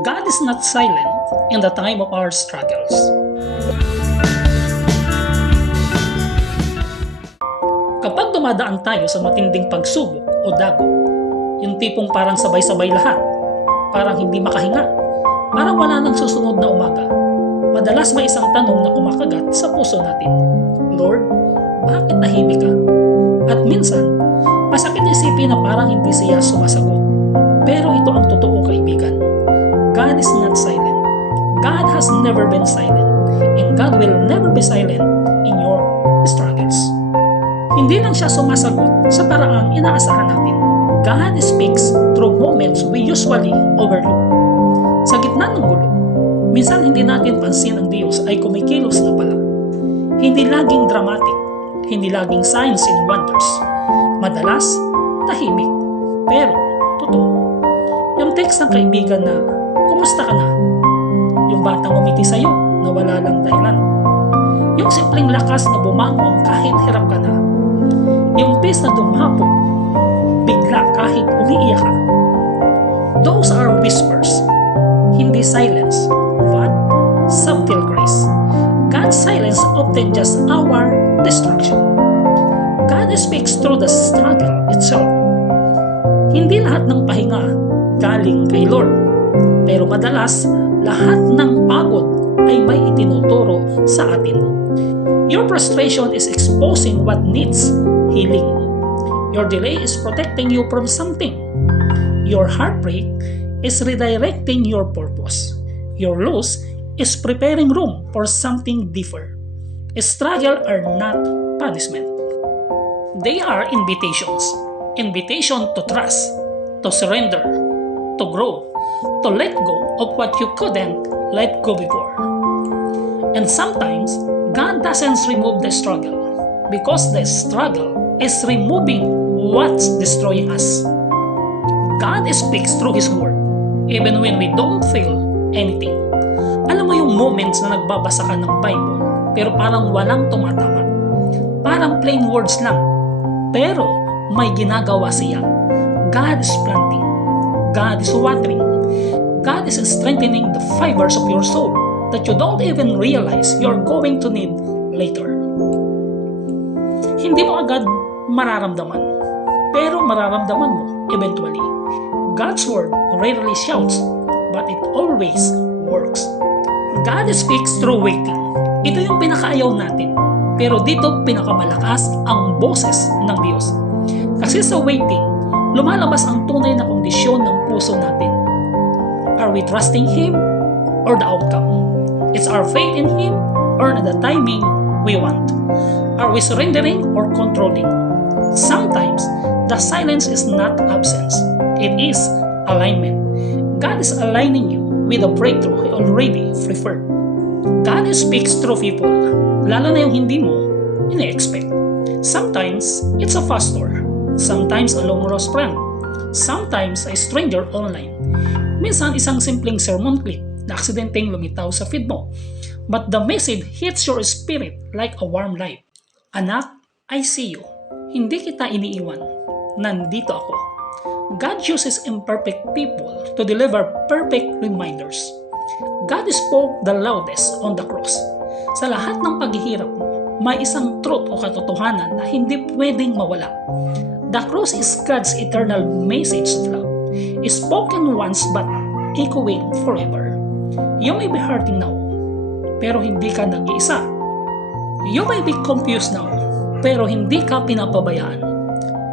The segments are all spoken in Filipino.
God is not silent in the time of our struggles. Kapag dumadaan tayo sa matinding pagsubok o dagok, yung tipong parang sabay-sabay lahat, parang hindi makahinga, parang wala nang susunod na umaga, madalas may isang tanong na kumakagat sa puso natin. Lord, bakit tahimik ka? At minsan, masakit isipin na parang hindi siya sumasagot. Pero ito ang totoo, kaibigan. God is not silent. God has never been silent. And God will never be silent in your struggles. Hindi lang siya sumasagot sa paraang inaasahan natin. God speaks through moments we usually overlook. Sa gitna ng gulo, minsan hindi natin pansin ang Diyos ay kumikilos na pala. Hindi laging dramatic, hindi laging signs and wonders. Madalas, tahimik, pero totoo. Yung text ng kaibigan na, kumusta ka na? Yung batang umiti sa'yo na wala lang dahilan. Yung simpleng lakas na bumangon kahit hirap ka na. Yung peace na dumapo, bigla kahit umiiyak ka. Those are whispers, hindi silence, but subtle grace. God's silence often just our distraction. God speaks through the struggle itself. Hindi lahat ng pahinga galing kay Lord, pero madalas lahat ng pagod ay may itinuturo sa atin. Your frustration is exposing what needs healing. Your delay is protecting you from something. Your heartbreak is redirecting your purpose. Your loss is preparing room for something deeper. Struggle are not punishment. They are invitations. Invitation to trust, to surrender, to grow, to let go of what you couldn't let go before. And sometimes, God doesn't remove the struggle because the struggle is removing what's destroying us. God speaks through His Word even when we don't feel anything. Alam mo yung moments na nagbabasa ka ng Bible pero parang walang tumatama. Parang plain words lang. Pero may ginagawa siya. God is planting. God is watering. God is strengthening the fibers of your soul that you don't even realize you're going to need later. Hindi mo agad mararamdaman, pero mararamdaman mo eventually. God's word rarely shouts, but it always works. God speaks through waiting. Ito yung pinakaayaw natin, pero dito pinakamalakas ang boses ng Diyos. Kasi sa waiting, lumalabas ang tunay na kondisyon ng puso natin. Are we trusting Him or the outcome? It's our faith in Him or the timing we want? Are we surrendering or controlling? Sometimes, the silence is not absence. It is alignment. God is aligning you with a breakthrough He already preferred. God speaks through people, lalo na yung hindi mo ine-expect. Sometimes, it's a pastor. Sometimes, a long-lost friend. Sometimes, a stranger online. Minsan, isang simpleng sermon clip na aksidenteng lumitaw sa feed mo. But the message hits your spirit like a warm light. Anak, I see you. Hindi kita iniiwan. Nandito ako. God uses imperfect people to deliver perfect reminders. God spoke the loudest on the cross. Sa lahat ng paghihirap mo, may isang truth o katotohanan na hindi pwedeng mawala. The cross is God's eternal message of love. Spoken once but echoing forever. You may be hurting now, pero hindi ka nag-iisa. You may be confused now, pero hindi ka pinapabayaan.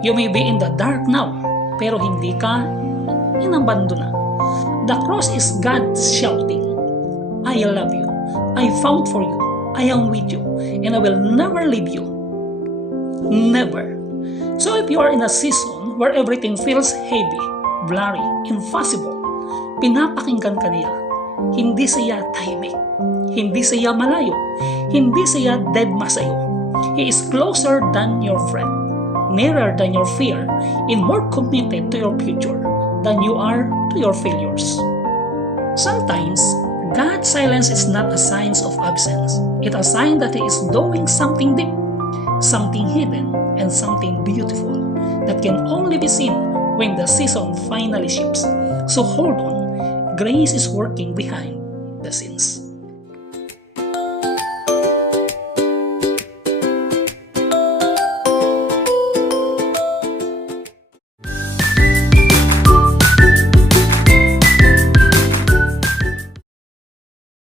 You may be in the dark now, pero hindi ka inabandona. The cross is God shouting, I love you, I fought for you, I am with you, and I will never leave you. Never. So if you are in a season where everything feels heavy, blurry, impossible, pinapakinggan ka niya. Hindi siya tahimik. Hindi siya malayo. Hindi siya deadma sa'yo. He is closer than your friend, nearer than your fear, and more committed to your future than you are to your failures. Sometimes, God's silence is not a sign of absence. It's a sign that He is doing something deep, something hidden, and something beautiful that can only be seen when the season finally shifts. So hold on. grace is working behind the scenes.